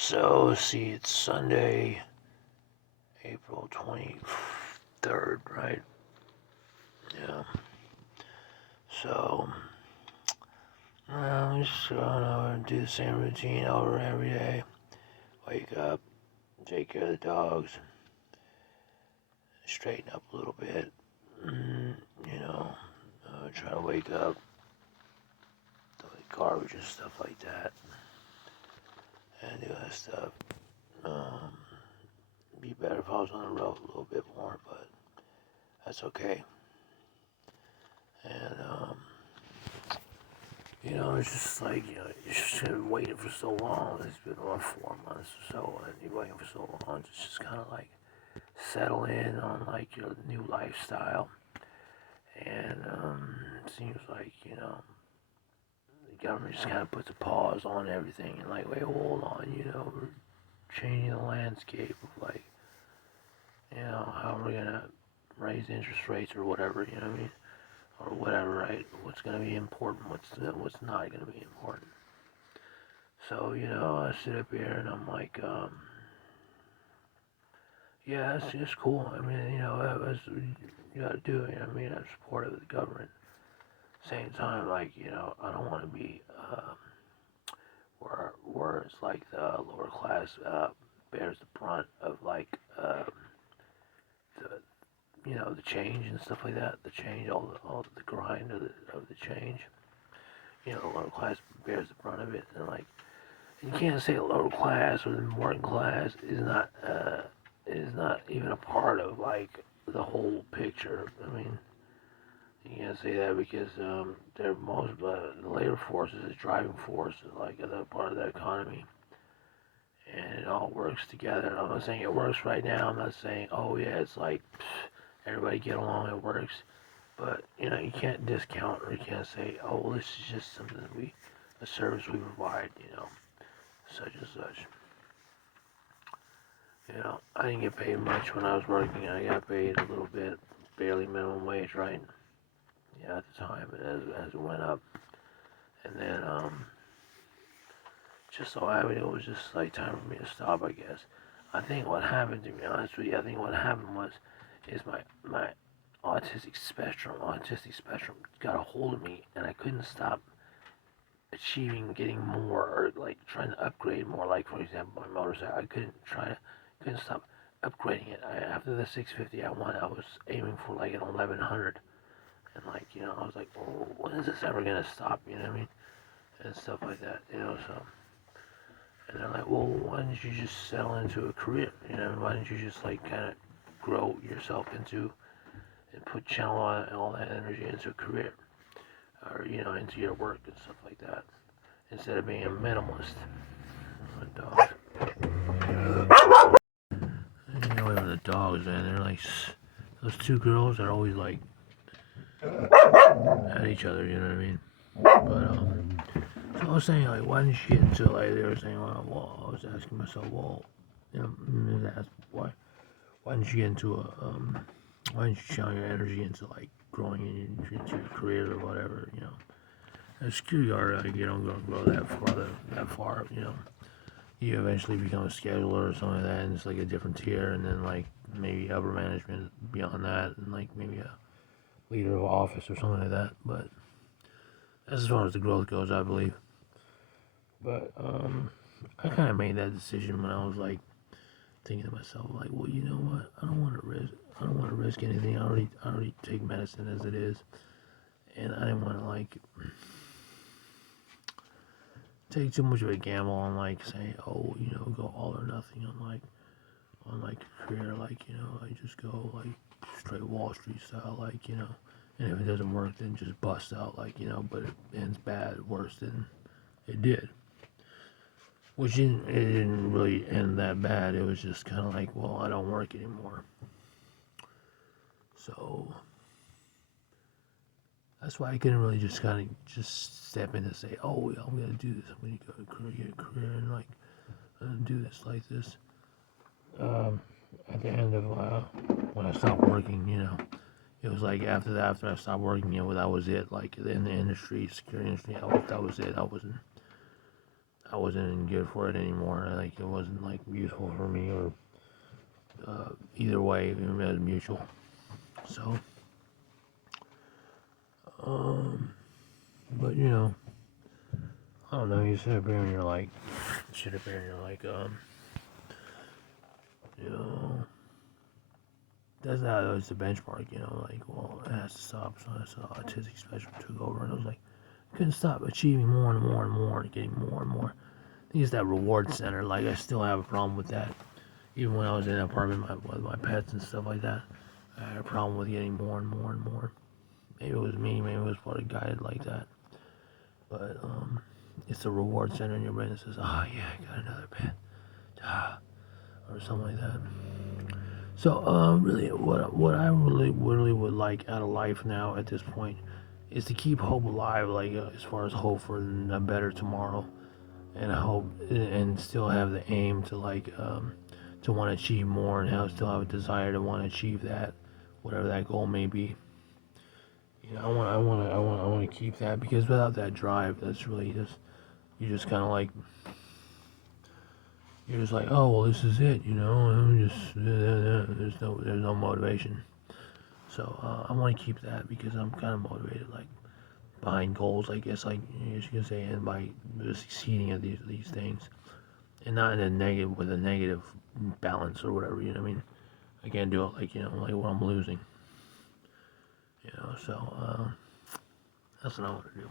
So, let's see, it's Sunday, April 23rd, right? Yeah. So, I'm just gonna do the same routine over every day. Wake up, take care of the dogs, straighten up a little bit, you know, try to wake up, delete garbage and stuff like that, and do that stuff. Um, be better if I was on the road a little bit more, but that's okay. And it's just like, you just been waiting for so long. It's been about 4 months or so, and you're waiting for so long. It's just kind of like settle in on like your new lifestyle. And it seems like, the government just kind of puts a pause on everything and like, wait, hold on, we're changing the landscape of like, how we're gonna raise interest rates or whatever, you know what I mean? Or whatever, right? What's going to be important, what's not going to be important. So, I sit up here and I'm like, yeah, it's cool. I mean, that's what you got to do. I mean, I'm supportive of the government. Same time, like, I don't want to be where it's like the lower class bears the brunt of like the the change and stuff like that. The change, all the grind of the change. The lower class bears the brunt of it, and like you can't say the lower class or the working class is not even a part of like the whole picture. I mean, you can't say that because they're most the labor force is a driving force, like a part of the economy, and it all works together. I'm not saying it works right now. I'm not saying, oh yeah, it's like everybody get along, it works. But you can't discount or you can't say, oh, this is just something a service we provide, such and such. I didn't get paid much when I was working. I got paid a little bit, barely minimum wage, right? Yeah, at the time, as it went up, and then just so happened it was just like time for me to stop, I guess. I think what happened, to be honest with you, I think what happened is my autistic spectrum got a hold of me, and I couldn't stop achieving getting more or like trying to upgrade more. Like for example, my motorcycle, I couldn't stop upgrading it. After the 650 I won, I was aiming for like an 1100, and like I was like, oh, when is this ever gonna stop? You know what I mean? And stuff like that. So. And they're like, well, why didn't you just settle into a career? Why didn't you just like kind of grow yourself into and channel all that energy into a career, or into your work and stuff like that, instead of being a minimalist. Dogs. Even the dogs, man, they're like those two girls are always like at each other. You know what I mean? But so I was saying, like, why didn't you get into like they were saying, well, I was asking myself, well, ask why didn't you get into why didn't you channel your energy into like growing into your career or whatever, And screw yard, like you don't grow that far, You eventually become a scheduler or something like that, and it's like a different tier, and then like maybe upper management beyond that, and like maybe a leader of office or something like that. But that's as far as the growth goes, I believe. But I kind of made that decision when I was like thinking to myself, like, well, you know what? I don't want to risk anything. I already take medicine as it is, and I didn't want to like take too much of a gamble on like say, oh, go all or nothing on like career, like I just go like straight Wall Street style, like and if it doesn't work, then just bust out, like but it ends bad, worse than it did. Which it didn't really end that bad. It was just kind of like, well, I don't work anymore. So that's why I couldn't really just kind of just step in and say, oh, yeah, I'm gonna do this. I'm gonna go get a career and like do this like this. At the end of when I stopped working, it was like after I stopped working, that was it. Like in the industry, security industry, that was it. I wasn't good for it anymore. Like it wasn't like useful for me, or either way, it was mutual. So, but I don't know. You sit up here and you're like, you know, that's not always the benchmark. Like, well, it has to stop. So that's autistic spectrum took over, and I was like, couldn't stop achieving more and more and more, and getting more and more. I think it's that reward center. Like, I still have a problem with that. Even when I was in an apartment with my pets and stuff like that, I had a problem with getting more and more and more. Maybe it was me. Maybe it was probably guided like that. But it's the reward center in your brain that says, "Oh yeah, I got another pet," or something like that. So really, what I really would like out of life now at this point is to keep hope alive. Like as far as hope for a better tomorrow, and hope and still have the aim to to want to achieve more, and still have a desire to want to achieve that, whatever that goal may be. I want to keep that, because without that drive, that's really just you just kind of like you're just like, oh well, this is it, I'm just there's no motivation. So I want to keep that because I'm kind of motivated, like behind goals, I guess, like you can say, and by succeeding at these things, and not in a negative with a negative balance or whatever. You know what I mean? I can't do it like like what I'm losing. So that's what I want to do.